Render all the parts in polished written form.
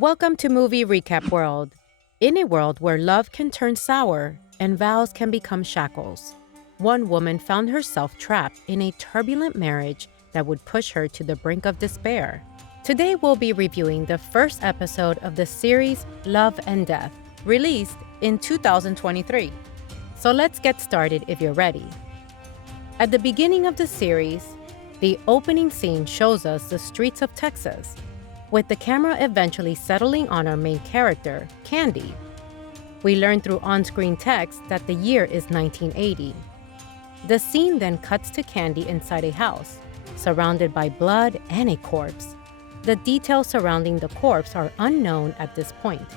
Welcome to Movie Recap World. In a world where love can turn sour and vows can become shackles, one woman found herself trapped in a turbulent marriage that would push her to the brink of despair. Today we'll be reviewing the first episode of the series Love and Death, released in 2023. So let's get started if you're ready. At the beginning of the series, the opening scene shows us the streets of Texas, with the camera eventually settling on our main character, Candy. We learn through on-screen text that the year is 1980. The scene then cuts to Candy inside a house, surrounded by blood and a corpse. The details surrounding the corpse are unknown at this point.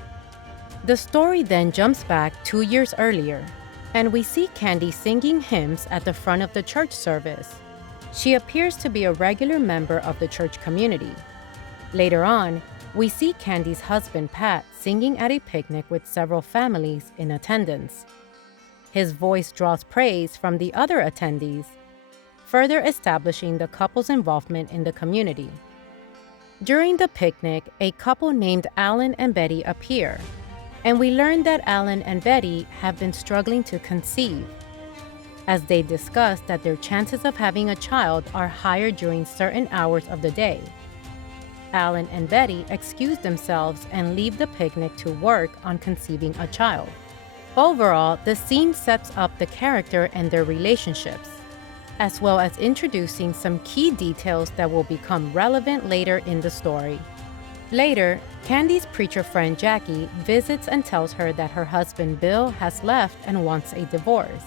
The story then jumps back 2 years earlier, and we see Candy singing hymns at the front of the church service. She appears to be a regular member of the church community. Later on, we see Candy's husband Pat singing at a picnic with several families in attendance. His voice draws praise from the other attendees, further establishing the couple's involvement in the community. During the picnic, a couple named Allan and Betty appear, and we learn that Allan and Betty have been struggling to conceive, as they discuss that their chances of having a child are higher during certain hours of the day. Allan and Betty excuse themselves and leave the picnic to work on conceiving a child. Overall, the scene sets up the character and their relationships, as well as introducing some key details that will become relevant later in the story. Later, Candy's preacher friend Jackie visits and tells her that her husband Bill has left and wants a divorce.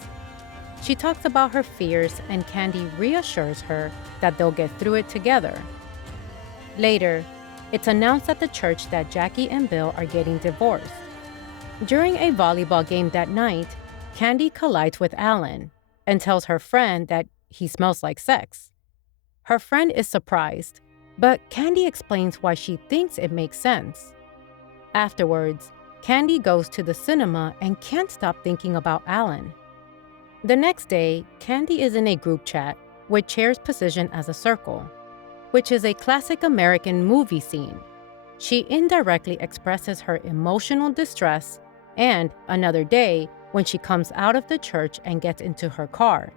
She talks about her fears, and Candy reassures her that they'll get through it together. Later, it's announced at the church that Jackie and Bill are getting divorced. During a volleyball game that night, Candy collides with Allan and tells her friend that he smells like sex. Her friend is surprised, but Candy explains why she thinks it makes sense. Afterwards, Candy goes to the cinema and can't stop thinking about Allan. The next day, Candy is in a group chat with chairs positioned as a circle, which is a classic American movie scene. She indirectly expresses her emotional distress, and another day, when she comes out of the church and gets into her car.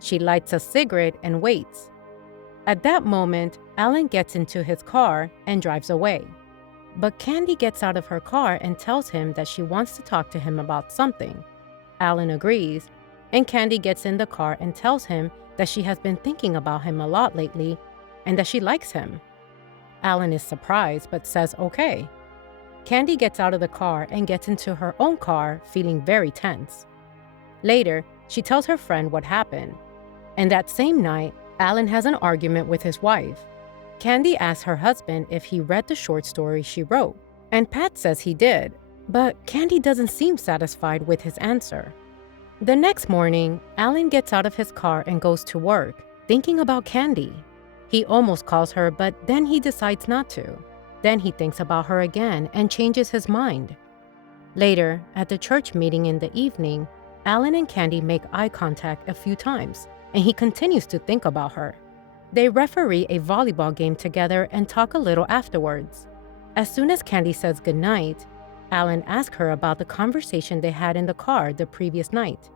She lights a cigarette and waits. At that moment, Allan gets into his car and drives away. But Candy gets out of her car and tells him that she wants to talk to him about something. Allan agrees, and Candy gets in the car and tells him that she has been thinking about him a lot lately and that she likes him. Allan is surprised but says okay. Candy gets out of the car and gets into her own car, feeling very tense. Later, she tells her friend what happened, and that same night, Allan has an argument with his wife. Candy asks her husband if he read the short story she wrote, and Pat says he did, but Candy doesn't seem satisfied with his answer. The next morning, Allan gets out of his car and goes to work, thinking about Candy. He almost calls her, but then he decides not to. Then he thinks about her again and changes his mind. Later, at the church meeting in the evening, Allan and Candy make eye contact a few times, and he continues to think about her. They referee a volleyball game together and talk a little afterwards. As soon as Candy says goodnight, Allan asks her about the conversation they had in the car the previous night.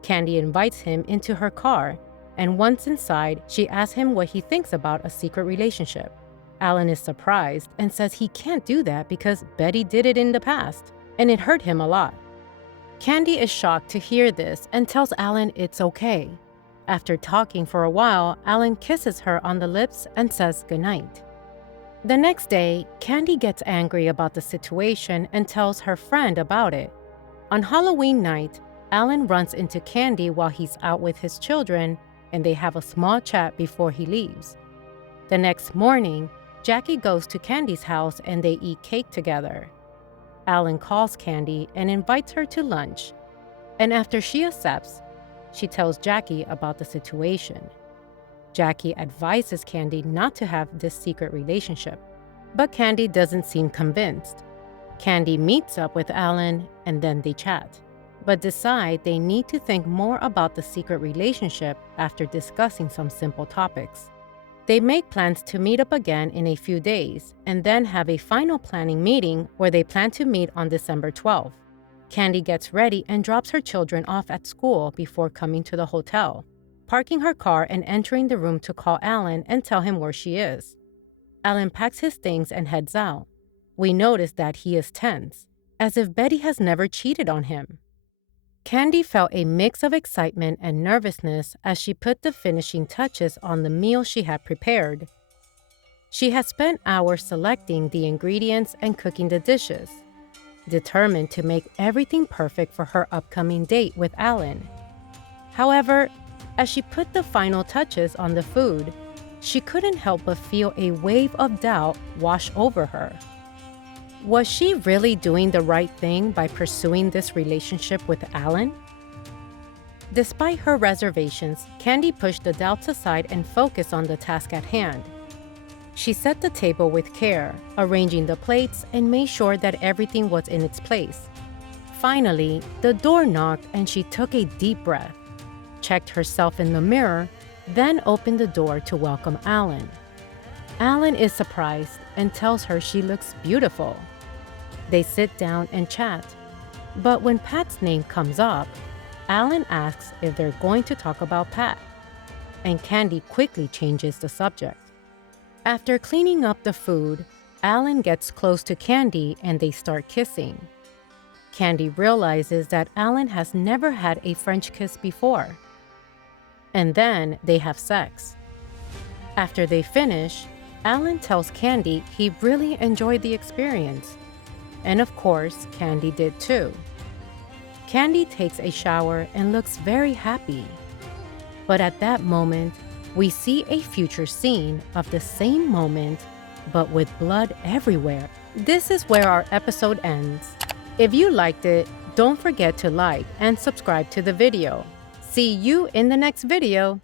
Candy invites him into her car, and once inside, she asks him what he thinks about a secret relationship. Allan is surprised and says he can't do that because Betty did it in the past, and it hurt him a lot. Candy is shocked to hear this and tells Allan it's okay. After talking for a while, Allan kisses her on the lips and says goodnight. The next day, Candy gets angry about the situation and tells her friend about it. On Halloween night, Allan runs into Candy while he's out with his children, and they have a small chat before he leaves. The next morning, Jackie goes to Candy's house and they eat cake together. Allan calls Candy and invites her to lunch, and after she accepts, she tells Jackie about the situation. Jackie advises Candy not to have this secret relationship, but Candy doesn't seem convinced. Candy meets up with Allan and then they chat, but decide they need to think more about the secret relationship after discussing some simple topics. They make plans to meet up again in a few days and then have a final planning meeting where they plan to meet on December 12th. Candy gets ready and drops her children off at school before coming to the hotel, parking her car and entering the room to call Allan and tell him where she is. Allan packs his things and heads out. We notice that he is tense, as if Betty has never cheated on him. Candy felt a mix of excitement and nervousness as she put the finishing touches on the meal she had prepared. She had spent hours selecting the ingredients and cooking the dishes, determined to make everything perfect for her upcoming date with Allan. However, as she put the final touches on the food, she couldn't help but feel a wave of doubt wash over her. Was she really doing the right thing by pursuing this relationship with Allan? Despite her reservations, Candy pushed the doubts aside and focused on the task at hand. She set the table with care, arranging the plates and made sure that everything was in its place. Finally, the door knocked and she took a deep breath, checked herself in the mirror, then opened the door to welcome Allan. Allan is surprised and tells her she looks beautiful. They sit down and chat, but when Pat's name comes up, Allan asks if they're going to talk about Pat, and Candy quickly changes the subject. After cleaning up the food, Allan gets close to Candy and they start kissing. Candy realizes that Allan has never had a French kiss before. And then they have sex. After they finish, Allan tells Candy he really enjoyed the experience. And of course, Candy did too. Candy takes a shower and looks very happy. But at that moment, we see a future scene of the same moment, but with blood everywhere. This is where our episode ends. If you liked it, don't forget to like and subscribe to the video. See you in the next video.